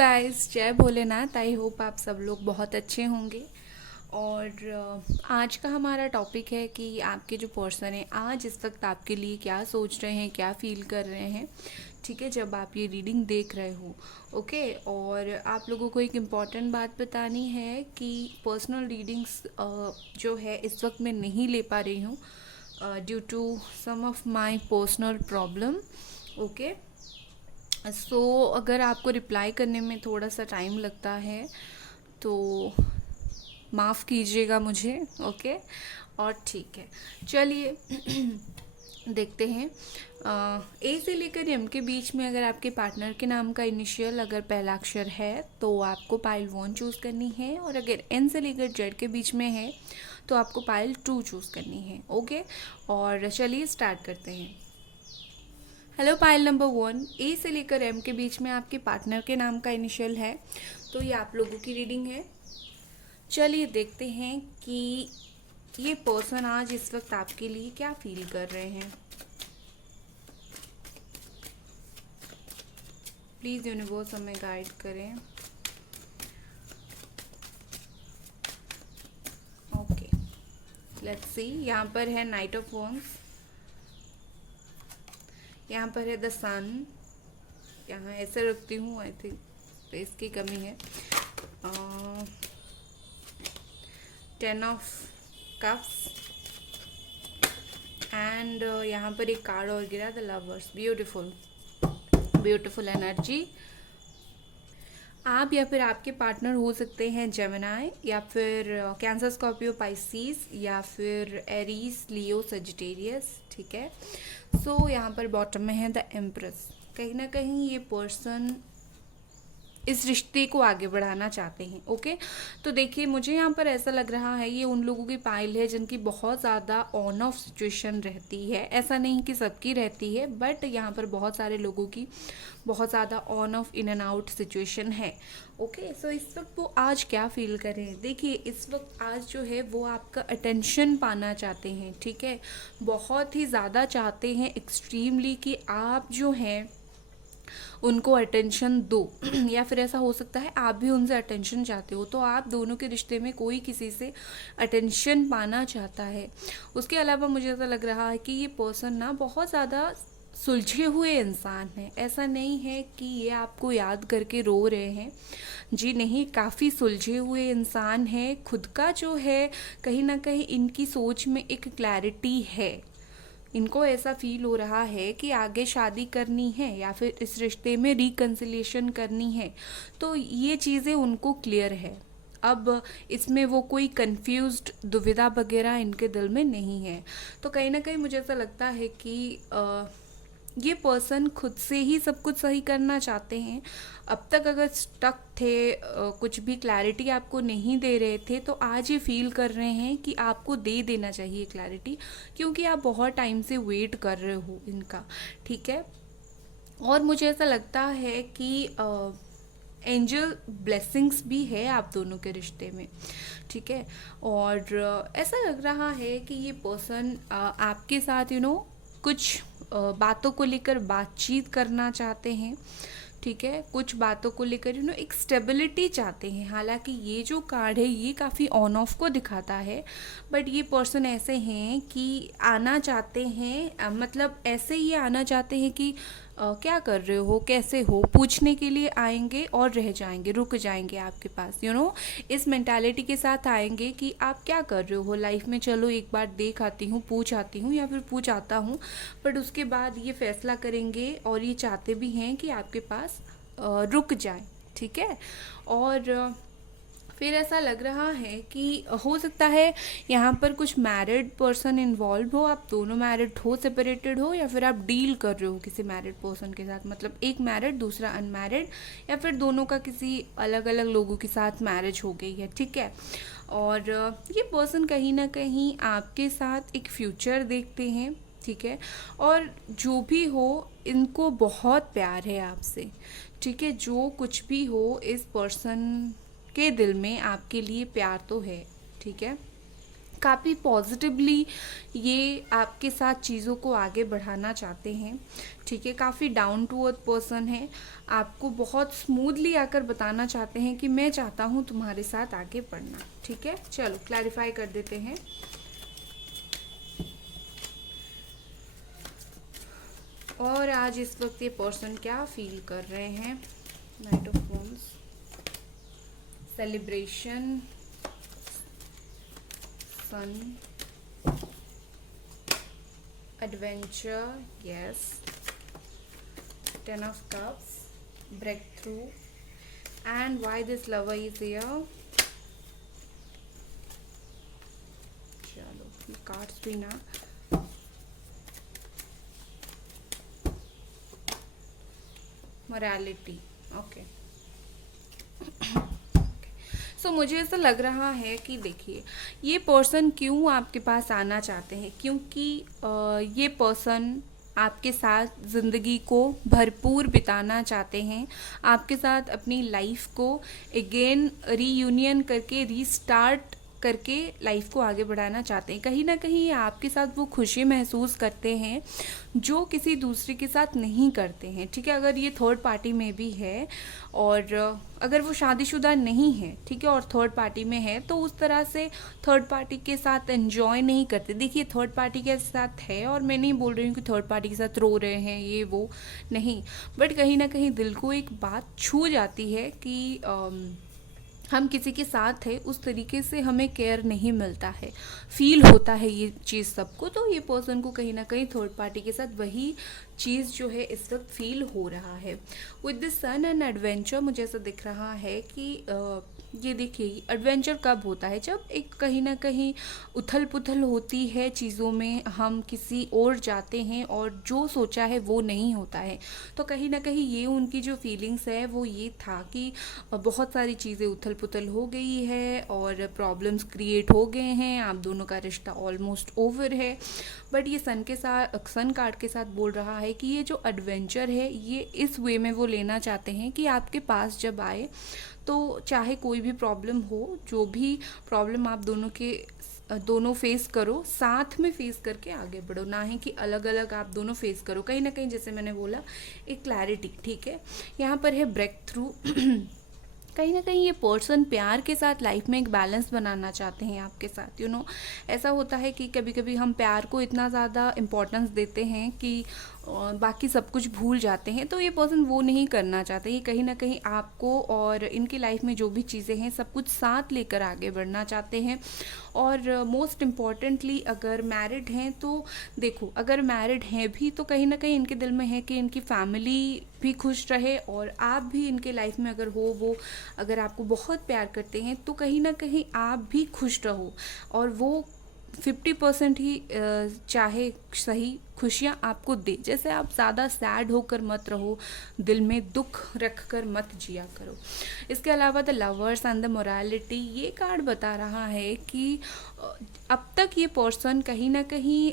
Guys, जय Bholenath. I hope आप सब लोग बहुत अच्छे होंगे। और आज का हमारा टॉपिक है कि आपके जो पर्सन है आज इस वक्त आपके लिए क्या सोच रहे हैं, क्या फील कर रहे हैं। ठीक है, जब आप ये रीडिंग देख रहे हो। ओके। और आप लोगों को एक इम्पॉर्टेंट बात बतानी है कि पर्सनल रीडिंग्स जो है इस वक्त मैं नहीं ले पा रही हूँ due to some of my personal problem. Okay. अगर आपको रिप्लाई करने में थोड़ा सा टाइम लगता है तो माफ़ कीजिएगा मुझे। ओके। और ठीक है, चलिए देखते हैं। ए से लेकर एम के बीच में अगर आपके पार्टनर के नाम का इनिशियल अगर पहला अक्षर है तो आपको पाइल 1 चूज़ करनी है, और अगर एन से लेकर जेड के बीच में है तो आपको पाइल 2 चूज़ करनी है। ओके। और चलिए स्टार्ट करते हैं। हेलो पाइल नंबर 1, ए से लेकर एम के बीच में आपके पार्टनर के नाम का इनिशियल है तो ये आप लोगों की रीडिंग है। चलिए देखते हैं कि ये पर्सन आज इस वक्त आपके लिए क्या फील कर रहे हैं। प्लीज़ यूनिवर्स हमें गाइड करें। Okay, let's see. यहाँ पर है नाइट ऑफ वॉन्ड्स, यहाँ पर है द सन। यहाँ ऐसे रखती हूँ, आई थिंक स्पेस की कमी है। 10 ऑफ कप्स एंड यहाँ पर एक कार्ड और गिरा, the lovers. Beautiful beautiful energy. आप या फिर आपके पार्टनर हो सकते हैं जेमिनाई, या फिर कैंसर, स्कॉर्पियो, पाइसीस, या फिर एरीज, लियो, सजिटेरियस। ठीक है। यहाँ पर बॉटम में है द एम्प्रेस। कहीं ना कहीं ये पर्सन इस रिश्ते को आगे बढ़ाना चाहते हैं। ओके। तो देखिए, मुझे यहाँ पर ऐसा लग रहा है ये उन लोगों की पाइल है जिनकी बहुत ज़्यादा ऑन ऑफ सिचुएशन रहती है। ऐसा नहीं कि सबकी रहती है, बट यहाँ पर बहुत सारे लोगों की बहुत ज़्यादा on off, in and out situation है। ओके। इस वक्त वो आज क्या फील कर रहे हैं, देखिए इस वक्त आज जो है वो आपका अटेंशन पाना चाहते हैं। ठीक है, बहुत ही ज़्यादा चाहते हैं, एक्सट्रीमली, कि आप जो हैं उनको अटेंशन दो या फिर ऐसा हो सकता है आप भी उनसे अटेंशन चाहते हो। तो आप दोनों के रिश्ते में कोई किसी से अटेंशन पाना चाहता है। उसके अलावा मुझे ऐसा लग रहा है कि ये पर्सन ना बहुत ज़्यादा सुलझे हुए इंसान है। ऐसा नहीं है कि ये आपको याद करके रो रहे हैं, जी नहीं, काफ़ी सुलझे हुए इंसान है। खुद का जो है कहीं ना कहीं इनकी सोच में एक क्लैरिटी है। इनको ऐसा फील हो रहा है कि आगे शादी करनी है या फिर इस रिश्ते में रिकन्सिलिएशन करनी है, तो ये चीज़ें उनको क्लियर है। अब इसमें वो कोई कंफ्यूज्ड, दुविधा वगैरह इनके दिल में नहीं है। तो कहीं ना कहीं मुझे ऐसा लगता है कि ये पर्सन खुद से ही सब कुछ सही करना चाहते हैं। अब तक अगर स्टक थे, कुछ भी क्लैरिटी आपको नहीं दे रहे थे, तो आज ये फील कर रहे हैं कि आपको दे देना चाहिए क्लैरिटी, क्योंकि आप बहुत टाइम से वेट कर रहे हो इनका। ठीक है। और मुझे ऐसा लगता है कि एंजल ब्लेसिंग्स भी है आप दोनों के रिश्ते में। ठीक है। और ऐसा लग रहा है कि ये पर्सन आपके साथ कुछ बातों को लेकर बातचीत करना चाहते हैं। ठीक है, कुछ बातों को लेकर एक स्टेबिलिटी चाहते हैं। हालांकि ये जो कार्ड है ये काफ़ी ऑन ऑफ को दिखाता है, बट ये पर्सन ऐसे हैं कि आना चाहते हैं, मतलब ऐसे ही आना चाहते हैं कि क्या कर रहे हो, कैसे हो, पूछने के लिए आएंगे और रह जाएंगे, रुक जाएंगे आपके पास। इस मेंटालिटी के साथ आएंगे कि आप क्या कर रहे हो लाइफ में, चलो एक बार देख आती हूँ, पूछ आती हूँ, या फिर पूछ आता हूँ। बट उसके बाद ये फैसला करेंगे, और ये चाहते भी हैं कि आपके पास रुक जाए। ठीक है। और फिर ऐसा लग रहा है कि हो सकता है यहाँ पर कुछ मैरिड पर्सन इन्वॉल्व हो। आप दोनों मैरिड हो, सेपरेटेड हो, या फिर आप डील कर रहे हो किसी मैरिड पर्सन के साथ, मतलब एक मैरिड दूसरा अनमैरिड, या फिर दोनों का किसी अलग अलग लोगों के साथ मैरिज हो गई है। ठीक है। और ये पर्सन कहीं ना कहीं आपके साथ एक फ्यूचर देखते हैं। ठीक है। और जो भी हो, इनको बहुत प्यार है आपसे। ठीक है, जो कुछ भी हो, इस पर्सन के दिल में आपके लिए प्यार तो है। ठीक है। काफ़ी पॉजिटिवली ये आपके साथ चीज़ों को आगे बढ़ाना चाहते हैं, ठीक है। काफ़ी डाउन टू अर्थ पर्सन है, आपको बहुत स्मूथली आकर बताना चाहते हैं कि मैं चाहता हूँ तुम्हारे साथ आगे बढ़ना, ठीक है। चलो क्लैरिफाई कर देते हैं। और आज इस वक्त ये पर्सन क्या फील कर रहे हैं। Knight of wands, celebration, sun, adventure, yes, ten of cups, breakthrough, and why this lover is here। चलो ये कार्ड्स भी ना, morality, ओके। सो मुझे ऐसा लग रहा है कि देखिए ये पर्सन क्यों आपके पास आना चाहते हैं, क्योंकि ये पर्सन आपके साथ ज़िंदगी को भरपूर बिताना चाहते हैं, आपके साथ अपनी लाइफ को अगेन रीयूनियन करके रीस्टार्ट करके लाइफ को आगे बढ़ाना चाहते हैं। कहीं ना कहीं आपके साथ वो खुशी महसूस करते हैं जो किसी दूसरे के साथ नहीं करते हैं, ठीक है। अगर ये थर्ड पार्टी में भी है और अगर वो शादीशुदा नहीं है, ठीक है, और थर्ड पार्टी में है, तो उस तरह से थर्ड पार्टी के साथ एंजॉय नहीं करते। देखिए थर्ड पार्टी के साथ है, और मैं नहीं बोल रही हूँ कि थर्ड पार्टी के साथ रो रहे हैं ये वो, नहीं, बट कहीं ना कहीं दिल को एक बात छू जाती है कि हम किसी के साथ है उस तरीके से हमें केयर नहीं मिलता है, फील होता है ये चीज़ सबको। तो ये पर्सन को कहीं ना कहीं थर्ड पार्टी के साथ वही चीज़ जो है इस वक्त फील हो रहा है। With the sun and adventure मुझे ऐसा दिख रहा है कि ये देखिए एडवेंचर कब होता है, जब एक कहीं ना कहीं उथल पुथल होती है चीज़ों में, हम किसी और जाते हैं और जो सोचा है वो नहीं होता है। तो कहीं ना कहीं ये उनकी जो फीलिंग्स है वो ये था कि बहुत सारी चीज़ें उथल पुथल हो गई है और प्रॉब्लम्स क्रिएट हो गए हैं, आप दोनों का रिश्ता ऑलमोस्ट ओवर है। बट ये सन कार्ड के साथ बोल रहा है कि ये जो एडवेंचर है ये इस वे में वो लेना चाहते हैं कि आपके पास जब आए तो चाहे कोई भी प्रॉब्लम हो, जो भी प्रॉब्लम आप दोनों फेस करो, साथ में फेस करके आगे बढ़ो, ना ही कि अलग अलग आप दोनों फेस करो। कहीं ना कहीं जैसे मैंने बोला एक क्लैरिटी, ठीक है। यहाँ पर है ब्रेक थ्रू। कहीं ना कहीं ये पर्सन प्यार के साथ लाइफ में एक बैलेंस बनाना चाहते हैं आपके साथ, ऐसा होता है कि कभी कभी हम प्यार को इतना ज़्यादा इम्पोर्टेंस देते हैं कि बाकी सब कुछ भूल जाते हैं। तो ये पर्सन वो नहीं करना चाहते, ये कहीं ना कहीं आपको और इनकी लाइफ में जो भी चीज़ें हैं सब कुछ साथ लेकर आगे बढ़ना चाहते हैं। और मोस्ट इम्पॉर्टेंटली अगर मैरिड हैं तो देखो, अगर मैरिड हैं भी तो कहीं ना कहीं इनके दिल में है कि इनकी फैमिली भी खुश रहे और आप भी इनके लाइफ में अगर हो, वो अगर आपको बहुत प्यार करते हैं तो कहीं ना कहीं आप भी खुश रहो, और वो 50% ही चाहे सही खुशियाँ आपको दे। जैसे आप ज़्यादा सैड होकर मत रहो, दिल में दुख रख कर मत जिया करो। इसके अलावा the lovers and the morality, ये कार्ड बता रहा है कि अब तक ये पर्सन कहीं ना कहीं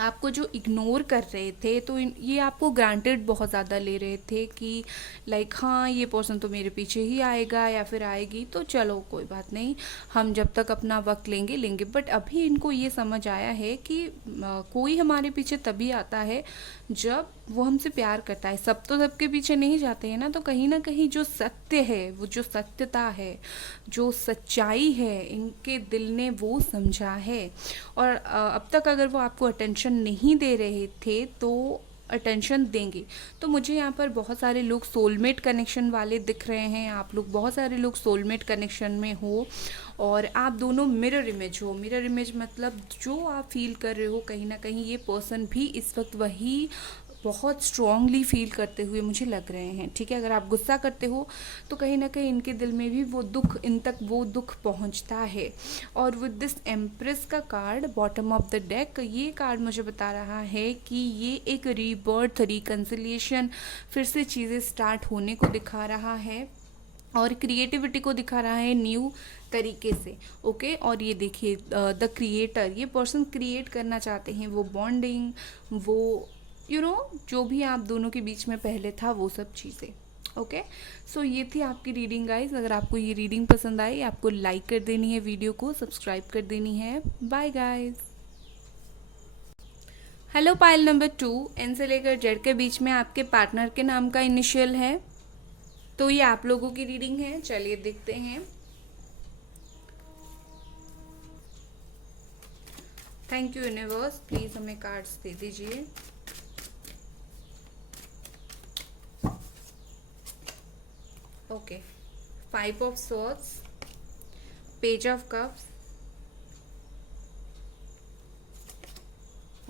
आपको जो इग्नोर कर रहे थे, तो ये आपको ग्रांटेड बहुत ज़्यादा ले रहे थे कि लाइक हाँ ये पर्सन तो मेरे पीछे ही आएगा या फिर आएगी, तो चलो कोई बात नहीं, हम जब तक अपना वक्त लेंगे। बट अभी इनको ये समझ आया है कि कोई हमारे पीछे तभी आता है जब वो हमसे प्यार करता है। सब तो सबके पीछे नहीं जाते हैं ना, तो कहीं ना कहीं जो सत्य है, वो जो सत्यता है, जो सच्चाई है, इनके दिल ने वो समझा है। और अब तक अगर वो आपको अटेंशन नहीं दे रहे थे तो अटेंशन देंगे। तो मुझे यहाँ पर बहुत सारे लोग सोलमेट कनेक्शन वाले दिख रहे हैं, आप लोग बहुत सारे लोग सोलमेट कनेक्शन में हो और आप दोनों मिरर इमेज हो। मिरर इमेज मतलब जो आप फील कर रहे हो, कहीं ना कहीं ये पर्सन भी इस वक्त वही बहुत स्ट्रॉन्गली फील करते हुए मुझे लग रहे हैं, ठीक है। अगर आप गुस्सा करते हो तो कहीं ना कहीं इनके दिल में भी वो दुख, इन तक वो दुख पहुंचता है। और विद दिस एम्प्रेस का card bottom of the deck, ये कार्ड मुझे बता रहा है कि ये एक रीबर्थ, रिकन्सिलिएशन, फिर से चीज़ें स्टार्ट होने को दिखा रहा है और क्रिएटिविटी को दिखा रहा है न्यू तरीके से, ओके। और ये देखिए द क्रिएटर, ये पर्सन क्रिएट करना चाहते हैं वो बॉन्डिंग, वो जो भी आप दोनों के बीच में पहले था वो सब चीज़ें, ओके, सो ये थी आपकी रीडिंग गाइज। अगर आपको ये रीडिंग पसंद आई, आपको लाइक कर देनी है, वीडियो को सब्सक्राइब कर देनी है। Bye guys. Hello, pile number 2, N से लेकर जेड के बीच में आपके पार्टनर के नाम का इनिशियल है, तो ये आप लोगों की रीडिंग है। चलिए देखते हैं। थैंक यू यूनिवर्स, प्लीज हमें कार्ड्स दे दीजिए। Okay, 5 of swords, page of cups,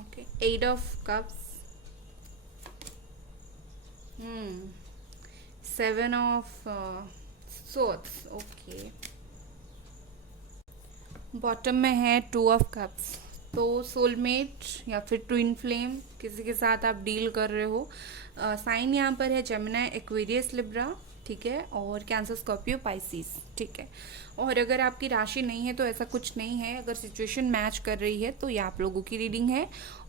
okay, 8 of cups, 7 of swords, okay. Bottom में है 2 ऑफ कप्स। तो सोलमेट या फिर ट्विन फ्लेम किसी के साथ आप डील कर रहे हो। साइन यहाँ पर है जेमिनी, एक्वेरियस, लिब्रा, ठीक है, और कैंसर, स्कॉर्पियो, पाइसिस, ठीक है। और अगर आपकी राशि नहीं है तो ऐसा कुछ नहीं है। अगर सिचुएशन मैच कर रही है तो ये आप लोगों की रीडिंग है।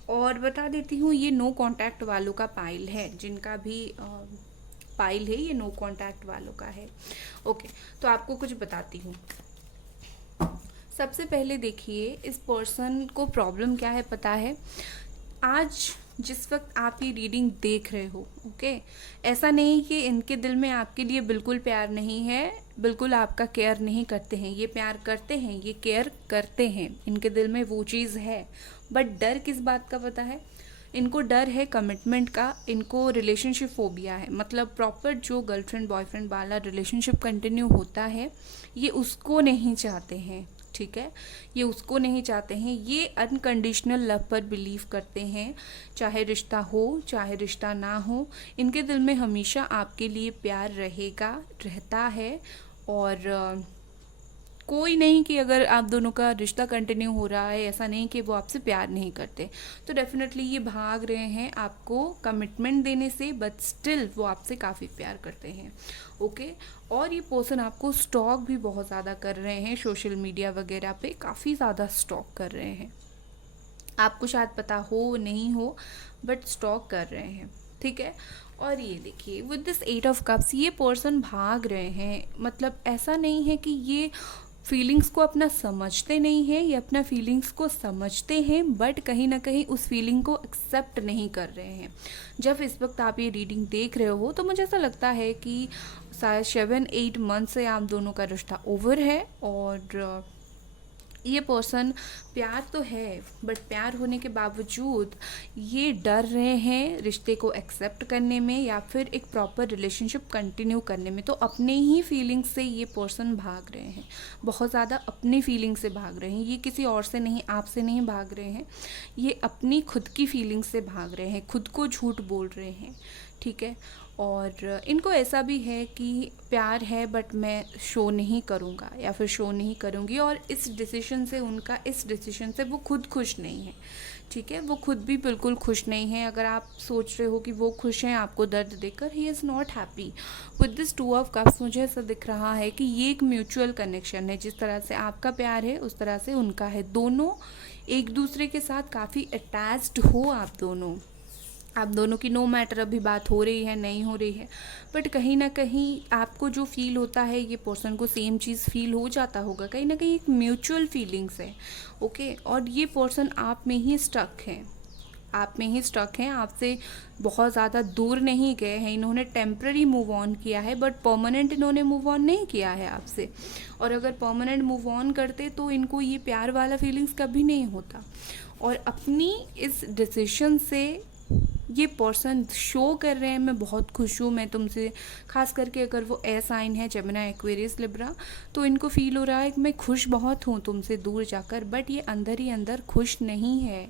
और बता देती हूँ, ये नो कांटेक्ट वालों का पाइल है। जिनका भी पाइल है ये नो कांटेक्ट वालों का है। ओके, तो आपको कुछ बताती हूँ। सबसे पहले देखिए, इस पर्सन को प्रॉब्लम क्या है पता है। आज जिस वक्त आप ये रीडिंग देख रहे हो, ओके, ऐसा नहीं कि इनके दिल में आपके लिए बिल्कुल प्यार नहीं है, बिल्कुल आपका केयर नहीं करते हैं। ये प्यार करते हैं, ये केयर करते हैं, इनके दिल में वो चीज़ है। बट डर किस बात का पता है? इनको डर है कमिटमेंट का। इनको रिलेशनशिप फोबिया है। मतलब प्रॉपर जो गर्लफ्रेंड बॉयफ्रेंड वाला रिलेशनशिप कंटिन्यू होता है, ये उसको नहीं चाहते हैं, ठीक है। ये उसको नहीं चाहते हैं। ये अनकंडीशनल लव पर बिलीव करते हैं। चाहे रिश्ता हो चाहे रिश्ता ना हो, इनके दिल में हमेशा आपके लिए प्यार रहेगा, रहता है। और कोई नहीं कि अगर आप दोनों का रिश्ता कंटिन्यू हो रहा है, ऐसा नहीं कि वो आपसे प्यार नहीं करते। तो डेफिनेटली ये भाग रहे हैं आपको कमिटमेंट देने से, बट स्टिल वो आपसे काफ़ी प्यार करते हैं, ओके। और ये पर्सन आपको स्टॉक भी बहुत ज़्यादा कर रहे हैं, सोशल मीडिया वगैरह पे काफ़ी ज़्यादा स्टॉक कर रहे हैं। आपको शायद पता हो नहीं हो, बट स्टॉक कर रहे हैं, ठीक है। और ये देखिए, विद दिस 8 ऑफ कप्स ये पर्सन भाग रहे हैं। मतलब ऐसा नहीं है कि ये फीलिंग्स को अपना समझते नहीं हैं, ये अपना फीलिंग्स को समझते हैं, बट कहीं ना कहीं उस फीलिंग को एक्सेप्ट नहीं कर रहे हैं। जब इस वक्त आप ये रीडिंग देख रहे हो तो मुझे ऐसा लगता है कि शायद 7-8 मंथ से आप दोनों का रिश्ता ओवर है। और ये पर्सन प्यार तो है, बट प्यार होने के बावजूद ये डर रहे हैं रिश्ते को एक्सेप्ट करने में या फिर एक प्रॉपर रिलेशनशिप कंटिन्यू करने में। तो अपने ही फीलिंग्स से ये पर्सन भाग रहे हैं, बहुत ज़्यादा अपनी फीलिंग से भाग रहे हैं। ये किसी और से नहीं, आपसे नहीं भाग रहे हैं, ये अपनी खुद की फीलिंग से भाग रहे हैं, खुद को झूठ बोल रहे हैं, ठीक है। और इनको ऐसा भी है कि प्यार है बट मैं शो नहीं करूँगा या फिर शो नहीं करूँगी। और इस डिसीजन से, उनका इस डिसीजन से वो खुद खुश नहीं है, ठीक है। वो खुद भी बिल्कुल खुश नहीं है। अगर आप सोच रहे हो कि वो खुश हैं आपको दर्द देकर, he is not happy with this 2 of cups. मुझे ऐसा दिख रहा है कि ये एक म्यूचुअल कनेक्शन है। जिस तरह से आपका प्यार है उस तरह से उनका है। दोनों एक दूसरे के साथ काफ़ी अटैच्ड हो। आप दोनों की नो मैटर अभी बात हो रही है नहीं हो रही है, बट कहीं ना कहीं आपको जो फील होता है ये पर्सन को सेम चीज़ फील हो जाता होगा। कहीं ना कहीं एक म्यूचुअल फीलिंग्स है, ओके। और ये पर्सन आप में ही स्टक है, आप में ही स्टक हैं, आपसे बहुत ज़्यादा दूर नहीं गए हैं। इन्होंने टेम्प्ररी मूव ऑन किया है, बट परमानेंट इन्होंने मूव ऑन नहीं किया है आपसे। और अगर परमानेंट मूव ऑन करते तो इनको ये प्यार वाला फीलिंग्स कभी नहीं होता। और अपनी इस डिसीजन से ये पर्सन शो कर रहे हैं मैं बहुत खुश हूँ, मैं तुमसे, खास करके अगर वो ए साइन है, जेमिनी, एक्वेरियस, लिब्रा, तो इनको फील हो रहा है कि मैं खुश बहुत हूँ तुमसे दूर जाकर। बट ये अंदर ही अंदर खुश नहीं है,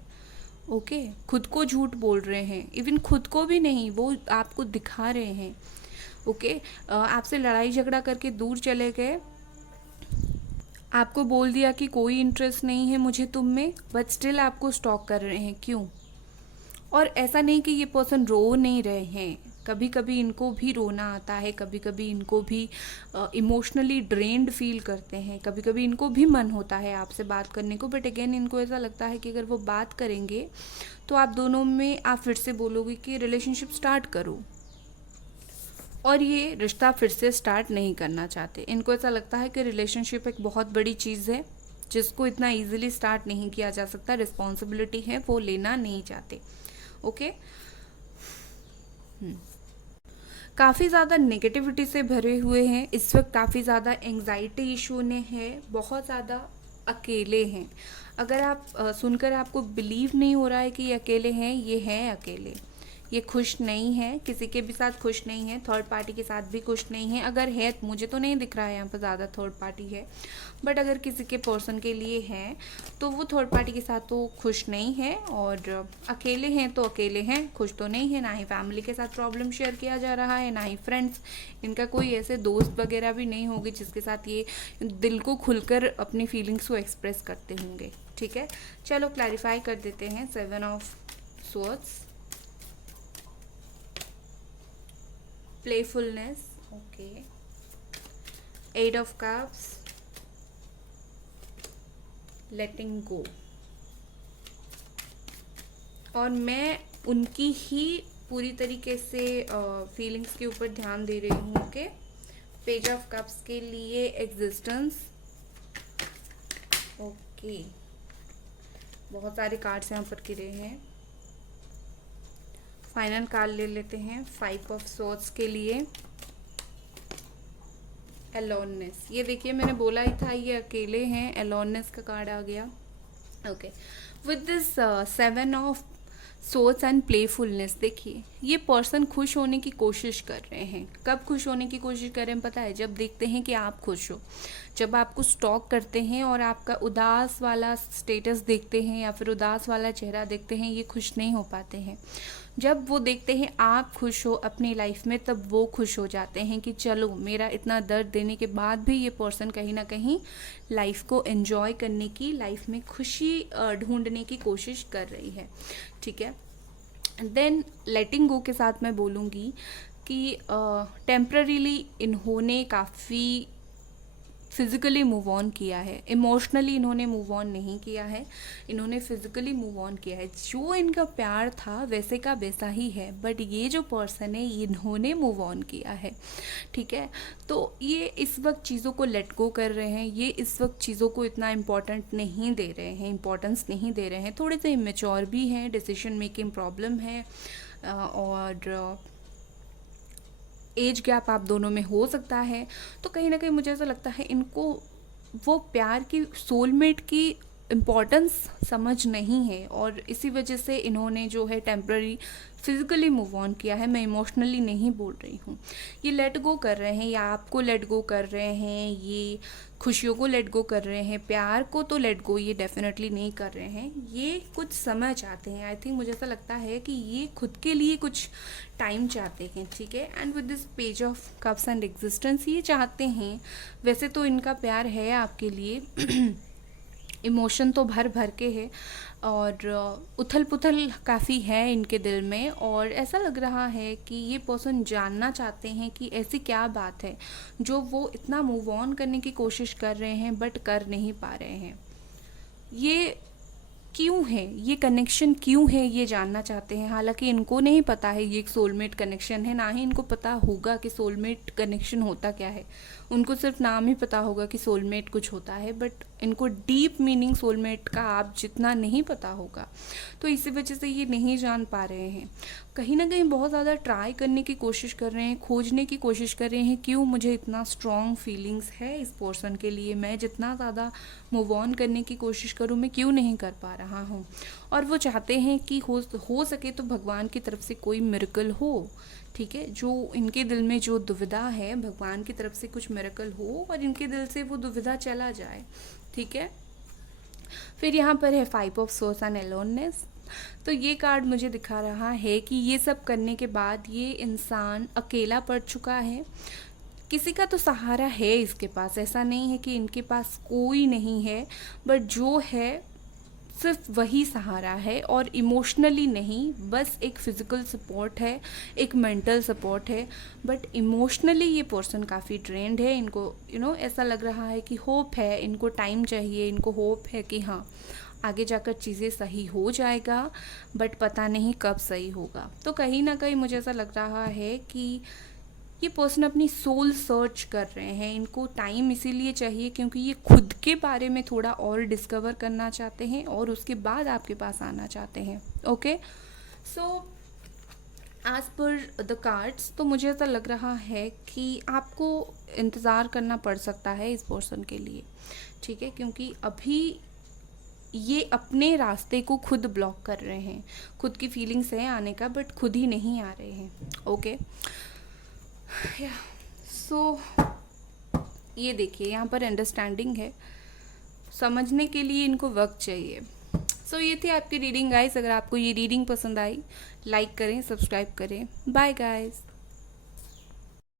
ओके। खुद को झूठ बोल रहे हैं, इवन खुद को भी नहीं, वो आपको दिखा रहे हैं, ओके। आपसे लड़ाई झगड़ा करके दूर चले गए, आपको बोल दिया कि कोई इंटरेस्ट नहीं है मुझे तुम में, बट स्टिल आपको स्टॉक कर रहे हैं। क्यों? और ऐसा नहीं कि ये पर्सन रो नहीं रहे हैं, कभी कभी इनको भी रोना आता है, कभी कभी इनको भी इमोशनली ड्रेन्ड फील करते हैं, कभी कभी इनको भी मन होता है आपसे बात करने को। बट अगेन इनको ऐसा लगता है कि अगर वो बात करेंगे तो आप दोनों में, आप फिर से बोलोगे कि रिलेशनशिप स्टार्ट करो, और ये रिश्ता फिर से स्टार्ट नहीं करना चाहते। इनको ऐसा लगता है कि रिलेशनशिप एक बहुत बड़ी चीज़ है जिसको इतना इजीली स्टार्ट नहीं किया जा सकता, रिस्पॉन्सिबिलिटी है वो लेना नहीं चाहते। ओके, काफ़ी ज़्यादा नेगेटिविटी से भरे हुए हैं इस वक्त, काफ़ी ज़्यादा एंग्जाइटी इशू ने है, बहुत ज़्यादा अकेले हैं। अगर आप सुनकर आपको बिलीव नहीं हो रहा है कि ये अकेले हैं, ये हैं अकेले, ये खुश नहीं है, किसी के भी साथ खुश नहीं है, थर्ड पार्टी के साथ भी खुश नहीं है। अगर है, मुझे तो नहीं दिख रहा है यहाँ पर ज़्यादा थर्ड पार्टी है, बट अगर किसी के पर्सन के लिए है तो वो थर्ड पार्टी के साथ तो खुश नहीं है, और अकेले हैं तो अकेले हैं, खुश तो नहीं है। ना ही फैमिली के साथ प्रॉब्लम शेयर किया जा रहा है, ना ही फ्रेंड्स, इनका कोई ऐसे दोस्त वगैरह भी नहीं होगी जिसके साथ ये दिल को खुलकर अपनी फीलिंग्स को एक्सप्रेस करते होंगे। ठीक है, चलो क्लैरिफाई कर देते हैं। 7 of swords, playfulness, okay, 8 of cups, letting go, और मैं उनकी ही पूरी तरीके से फीलिंग्स के ऊपर ध्यान दे रही हूँ। ओके, पेज ऑफ कप्स के लिए एग्जिस्टेंस, ओके, बहुत सारे कार्ड्स यहाँ पर गिरे हैं। फाइनल कार्ड ले लेते हैं 5 ऑफ स्वॉर्ड्स के लिए, अलोननेस। ये देखिए, मैंने बोला ही था ये अकेले हैं, अलोननेस का कार्ड आ गया। Okay, with this 7 of source and playfulness, देखिए ये पर्सन खुश होने की कोशिश कर रहे हैं। कब खुश होने की कोशिश कर रहे हैं पता है? जब देखते हैं कि आप खुश हो, जब आपको स्टॉक करते हैं और आपका उदास वाला स्टेटस देखते हैं या फिर उदास वाला चेहरा देखते हैं, ये खुश नहीं हो पाते हैं। जब वो देखते हैं आप खुश हो अपनी लाइफ में, तब वो खुश हो जाते हैं कि चलो, मेरा इतना दर्द देने के बाद भी ये पर्सन कहीं ना कहीं लाइफ को एंजॉय करने की, लाइफ में खुशी ढूंढने की कोशिश कर रही है। ठीक है, देन लेटिंग गो के साथ मैं बोलूँगी कि टेम्पररीली इन्होंने काफ़ी फिज़िकली मूव ऑन किया है, इमोशनली इन्होंने मूव ऑन नहीं किया है, इन्होंने फिज़िकली मूव ऑन किया है। जो इनका प्यार था वैसे का वैसा ही है, बट ये जो पर्सन है इन्होंने मूव ऑन किया है। ठीक है, तो ये इस वक्त चीज़ों को लेट गो कर रहे हैं, ये इस वक्त चीज़ों को इतना इम्पोर्टेंट नहीं दे रहे हैं, इम्पोर्टेंस नहीं दे रहे हैं, थोड़े से इमेच्योर भी हैं, डिसीजन मेकिंग प्रॉब्लम है, और एज गैप आप दोनों में हो सकता है। तो कहीं ना कहीं मुझे ऐसा लगता है इनको वो प्यार की, सोलमेट की इम्पोर्टेंस समझ नहीं है, और इसी वजह से इन्होंने जो है टेम्प्ररी फिज़िकली मूव ऑन किया है। मैं इमोशनली नहीं बोल रही हूँ। ये लेट गो कर रहे हैं, या आपको लेट गो कर रहे हैं, ये खुशियों को लेट गो कर रहे हैं, प्यार को तो लेट गो ये डेफिनेटली नहीं कर रहे हैं। ये कुछ समय चाहते हैं। आई थिंक मुझे ऐसा लगता है कि ये खुद के लिए कुछ टाइम चाहते हैं। ठीक है, and with this page of cups and existence, ये चाहते हैं, वैसे तो इनका प्यार है आपके लिए इमोशन तो भर भर के है, और उथल पुथल काफ़ी है इनके दिल में, और ऐसा लग रहा है कि ये पर्सन जानना चाहते हैं कि ऐसी क्या बात है जो वो इतना मूव ऑन करने की कोशिश कर रहे हैं बट कर नहीं पा रहे हैं। ये क्यों है, ये कनेक्शन क्यों है, ये जानना चाहते हैं। हालांकि इनको नहीं पता है ये एक सोलमेट कनेक्शन है, ना ही इनको पता होगा कि सोलमेट कनेक्शन होता क्या है। उनको सिर्फ नाम ही पता होगा कि सोलमेट कुछ होता है, बट इनको डीप मीनिंग सोलमेट का आप जितना नहीं पता होगा, तो इसी वजह से ये नहीं जान पा रहे हैं। कहीं ना कहीं बहुत ज़्यादा ट्राई करने की कोशिश कर रहे हैं, खोजने की कोशिश कर रहे हैं, क्यों मुझे इतना स्ट्रॉन्ग फीलिंग्स है इस पर्सन के लिए, मैं जितना ज़्यादा मूव ऑन करने की कोशिश करूँ मैं क्यों नहीं कर पा रहा हूँ। और वो चाहते हैं कि हो सके तो भगवान की तरफ से कोई मिरेकल हो। ठीक है, जो इनके दिल में जो दुविधा है, भगवान की तरफ से कुछ मिरेकल हो और इनके दिल से वो दुविधा चला जाए। ठीक है, फिर यहाँ पर है 5 ऑफ सोर्स एंड अलोननेस। तो ये कार्ड मुझे दिखा रहा है कि ये सब करने के बाद ये इंसान अकेला पड़ चुका है। किसी का तो सहारा है इसके पास, ऐसा नहीं है कि इनके पास कोई नहीं है, बट जो है सिर्फ वही सहारा है, और इमोशनली नहीं, बस एक फिज़िकल सपोर्ट है, एक मेंटल सपोर्ट है, बट इमोशनली ये पर्सन काफ़ी ड्रेन्ड है। इनको ऐसा लग रहा है कि होप है, इनको टाइम चाहिए, इनको होप है कि हाँ आगे जाकर चीज़ें सही हो जाएगा, बट पता नहीं कब सही होगा। तो कहीं ना कहीं मुझे ऐसा लग रहा है कि ये पर्सन अपनी सोल सर्च कर रहे हैं, इनको टाइम इसीलिए चाहिए क्योंकि ये खुद के बारे में थोड़ा और डिस्कवर करना चाहते हैं और उसके बाद आपके पास आना चाहते हैं। Okay, so as per the cards तो मुझे ऐसा लग रहा है कि आपको इंतज़ार करना पड़ सकता है इस पर्सन के लिए, ठीक है, क्योंकि अभी ये अपने रास्ते को खुद ब्लॉक कर रहे हैं। खुद की फीलिंग्स है आने का बट खुद ही नहीं आ रहे हैं। ओके, सो ये देखिए यहाँ पर अंडरस्टैंडिंग है, समझने के लिए इनको वक्त चाहिए। सो ये थी आपकी रीडिंग गाइस। अगर आपको ये रीडिंग पसंद आई लाइक करें, सब्सक्राइब करें। Bye guys.